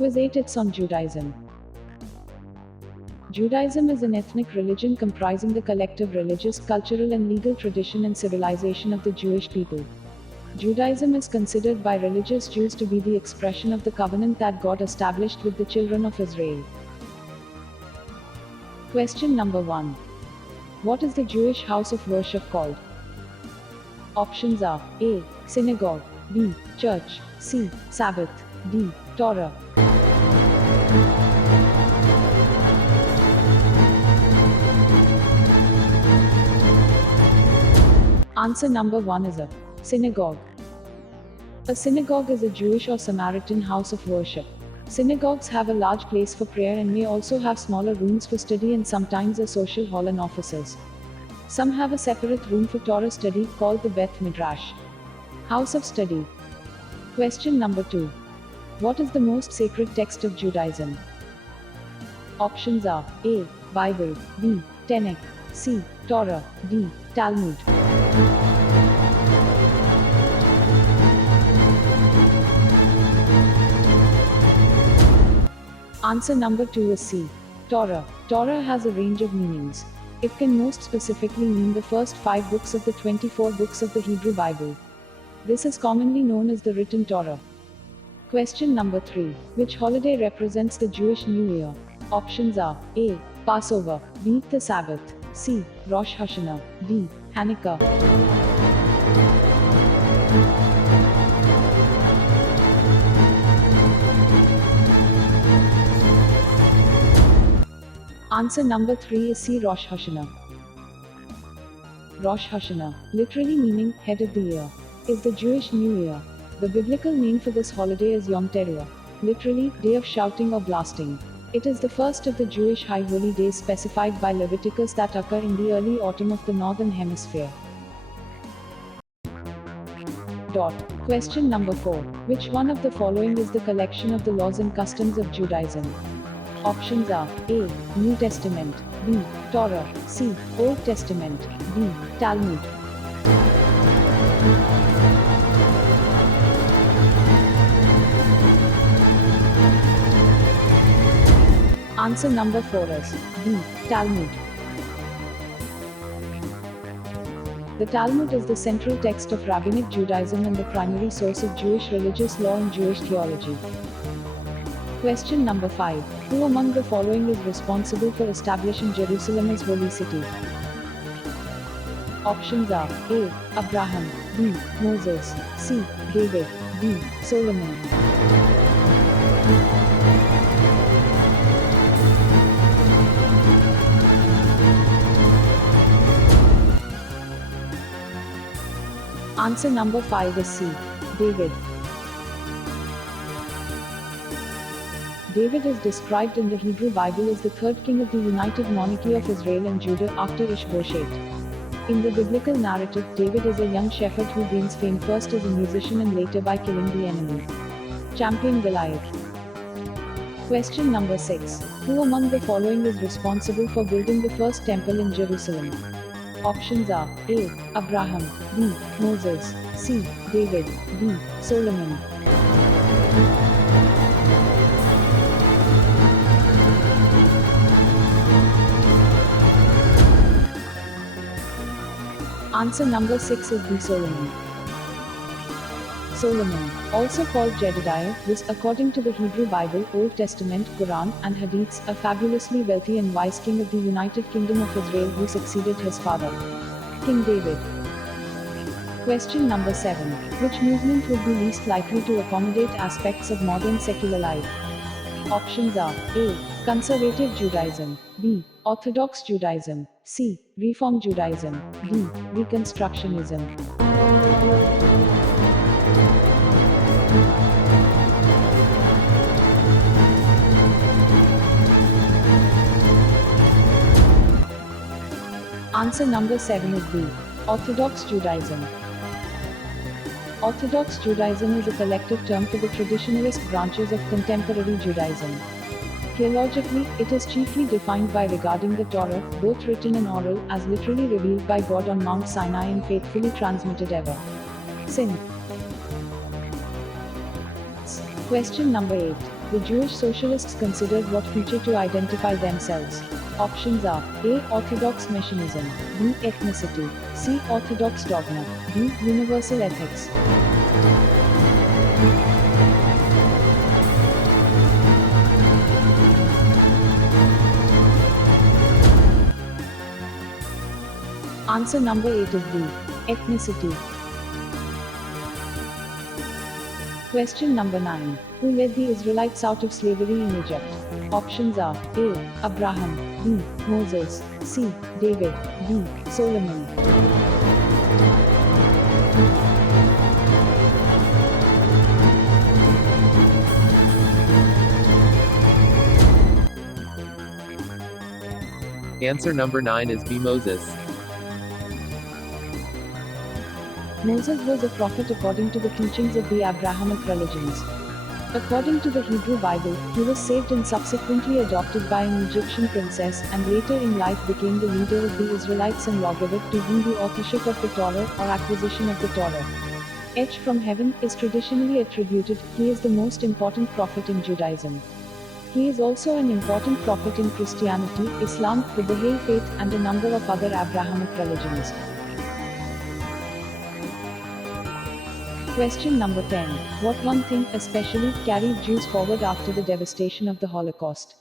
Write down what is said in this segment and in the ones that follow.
Quiz 8. It's on Judaism. Judaism is an ethnic religion comprising the collective religious, cultural, and legal tradition and civilization of the Jewish people. Judaism is considered by religious Jews to be the expression of the covenant that God established with the children of Israel. Question number 1. What is the Jewish house of worship called? Options are A. Synagogue, B. Church, C. Sabbath, D. Torah. Answer number 1 is a synagogue. A synagogue is a Jewish or Samaritan house of worship. Synagogues have a large place for prayer and may also have smaller rooms for study and sometimes a social hall and offices. Some have a separate room for Torah study called the Beth Midrash. House of study. Question number 2. What is the most sacred text of Judaism? Options are A. Bible, B. Tanakh, C. Torah, D. Talmud. Answer number 2 is C. Torah. Torah has a range of meanings. It can most specifically mean the first 5 books of the 24 books of the Hebrew Bible. This is commonly known as the written Torah. Question number 3. Which holiday represents the Jewish New Year? Options are A. Passover, B. The Sabbath, C. Rosh Hashanah, D. Hanukkah. Answer number 3 is C. Rosh Hashanah. Rosh Hashanah, literally meaning head of the year, is the Jewish New Year. The biblical name for this holiday is Yom Teruah, literally day of shouting or blasting. It is the first of the Jewish high holy days specified by Leviticus that occur in the early autumn of the northern hemisphere. Question number 4. Which one of the following is the collection of the laws and customs of Judaism? Options are A. New Testament, B. Torah, C. Old Testament, D. Talmud. Answer number 4 is D. Talmud. The Talmud is the central text of Rabbinic Judaism and the primary source of Jewish religious law and Jewish theology. Question number 5. Who among the following is responsible for establishing Jerusalem as holy city? Options are A. Abraham, B. Moses, C. David, D. Solomon. Answer number 5 is C. David. David is described in the Hebrew Bible as the third king of the united monarchy of Israel and Judah after Ishbosheth. In the biblical narrative, David is a young shepherd who gains fame first as a musician and later by killing the enemy champion Goliath. Question number 6. Who among the following is responsible for building the first temple in Jerusalem? Options are A. Abraham, B. Moses, C. David, D. Solomon. Answer number 6 is D. Solomon. Solomon, also called Jedediah, was, according to the Hebrew Bible, Old Testament, Quran, and Hadiths, a fabulously wealthy and wise king of the United Kingdom of Israel who succeeded his father, King David. Question number 7. Which movement would be least likely to accommodate aspects of modern secular life? Options are A. Conservative Judaism, B. Orthodox Judaism, C. Reform Judaism, D. Reconstructionism. Answer number 7 is B. Orthodox Judaism. Orthodox Judaism is a collective term for the traditionalist branches of contemporary Judaism. Theologically, it is chiefly defined by regarding the Torah, both written and oral, as literally revealed by God on Mount Sinai and faithfully transmitted ever since. Question number 8. The Jewish socialists considered what future to identify themselves. Options are A. Orthodox Messianism, B. Ethnicity, C. Orthodox dogma, D. Universal ethics. Answer number 8 is B. Ethnicity. Question number 9. Who led the Israelites out of slavery in Egypt? Options are A. Abraham, B. Moses, C. David, D. Solomon. Answer number 9 is B. Moses. Moses was a prophet according to the teachings of the Abrahamic religions. According to the Hebrew Bible, he was saved and subsequently adopted by an Egyptian princess, and later in life became the leader of the Israelites and lawgiver to whom the authorship of the Torah, or acquisition of the Torah, H from heaven, is traditionally attributed. He is the most important prophet in Judaism. He is also an important prophet in Christianity, Islam, the Baha'i faith, and a number of other Abrahamic religions. Question number 10. What one thing, especially, carried Jews forward after the devastation of the Holocaust?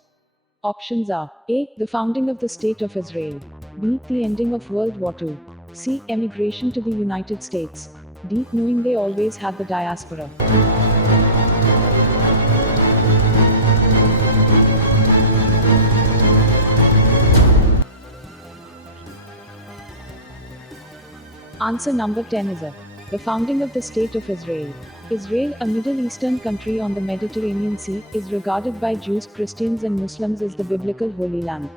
Options are A. The founding of the State of Israel, B. The ending of World War II, C. Emigration to the United States, D. Knowing they always had the diaspora. Answer number 10 is A. The founding of the State of Israel. Israel, a Middle Eastern country on the Mediterranean Sea, is regarded by Jews, Christians, and Muslims as the biblical Holy Land.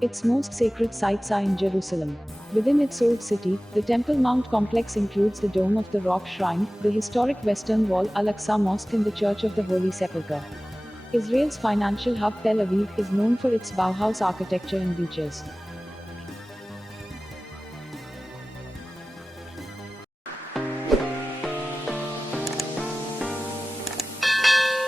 Its most sacred sites are in Jerusalem. Within its old city, the Temple Mount complex includes the Dome of the Rock Shrine, the historic Western Wall, Al-Aqsa Mosque, and the Church of the Holy Sepulchre. Israel's financial hub Tel Aviv is known for its Bauhaus architecture and beaches.